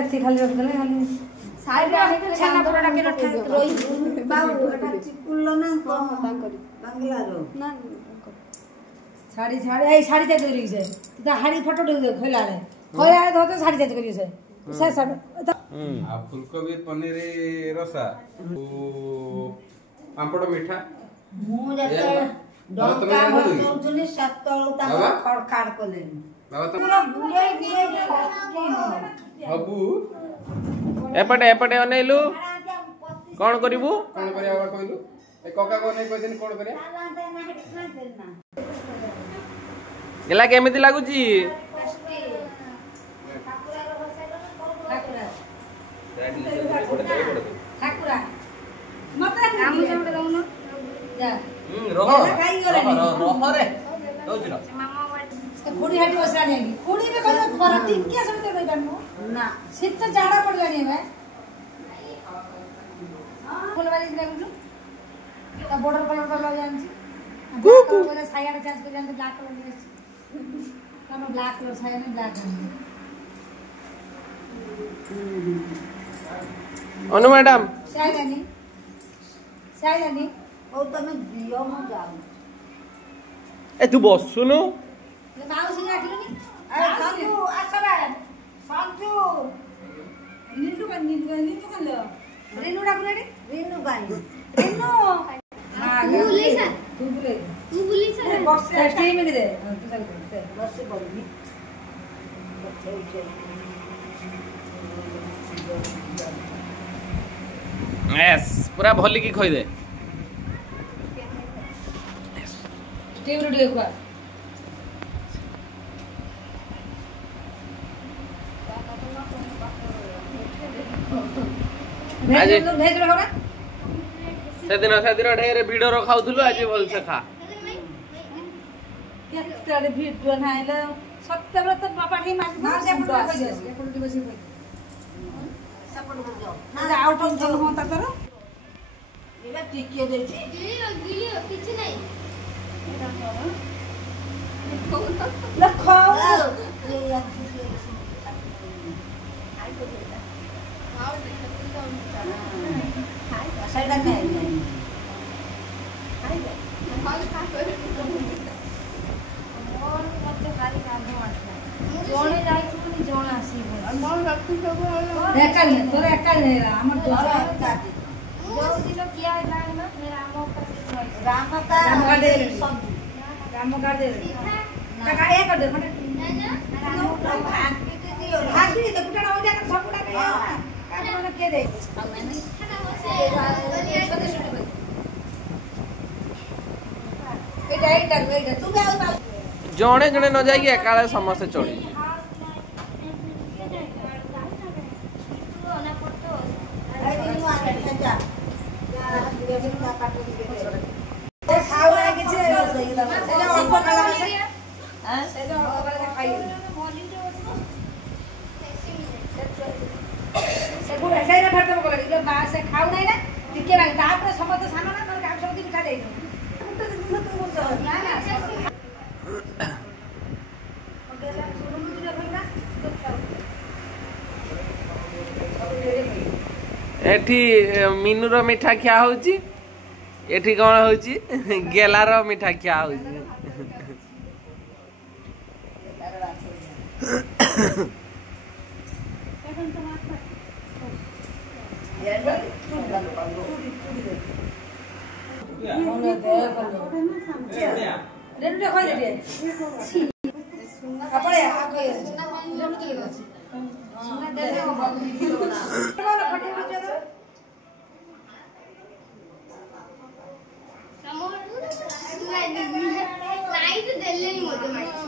एथि खाली रख देले खाली साइड में छेना परोडा के रखा रोई बाबू एटा चिकुल्लो ना तांकरी बांग्ला रो ना साड़ी साड़ी ए साड़ी चेंज करी से त हाड़ी फोटो दे खोला ले खोया तो साड़ी चेंज करी से आ फुलकोबी पनीर रसा पापड़ मीठा मु जते डंका भरतुनी सत्तळू ता खड़खाड़ कोलेनी बाबा तो पूरा बुले बुले हबू एपटे एपटे अनेलु कोन करिवु कोन करिया कहलु ए कका को नै कहदिन कोन करिया गेला केमिति लागुची ठाकुरा मत काम जोड़ दउनो जा रह रे दउचिलो खुड़ी हाटी बसा नहीं खुड़ी में कह खरा टिकिया सब दे बनमु ना शीत जाड़ा पड़ जानी है फुलवारी देखु ता बॉर्डर कलर कलर जानछि कुकु वाला साया चेंज कर जानते ब्लैक कलर में हम ब्लैक कलर साया में ब्लैक अनु मैडम सायानी ओ तमे दियो म जाऊ ए तू बसुनु ले माउसी राखिलनी अरे संजू आसरा संजू नीलू का लो रेनू डाकुले रेनू बाई रेनू हां तू बुली सा बॉक्स स्टे में दे तू चल बस से बोलनी यस पूरा भोली की खोई दे टीम रो देखवा भेज रो ना से दिन ढेर वीडियो रो खाउथुलु आज बोल से खा केतरे वीडियो नाइला सत्य व्रत बापा ही मार से फोटो कहि दे फोटो दिवसी सपोर्ट कर जाओ ना आउट ऑफ जन होता करो एबा टिकिए देछि गिली किछ नहीं लखो साइडा में और मते खाली काम मारना जोणे जाई छु नि जोण आसी मोर रखी सब एका नहीं तोरे एका नहीं हमर दोसर दादी जो दिनो किया लागना मेरा राम ऊपर राम का राम का दे ना का एक कर दे फटे ना हाथी तो कुटा हो जा सब कुटा नहीं का मन के दे मैंने जणे जणे न जाई एकाले समस्त चोड़ी खाऊ नहीं ना टिके समस्त सान ना काम सब पिठा दे एठी मीनू रो मिठा क्या होची एठी कोन होची गेला रो मिठा क्या होची रेनू देखो दे अपने आप रेनू के लिए सुना दे दे वाला फटे हो जा समोर लाइट देले नहीं होते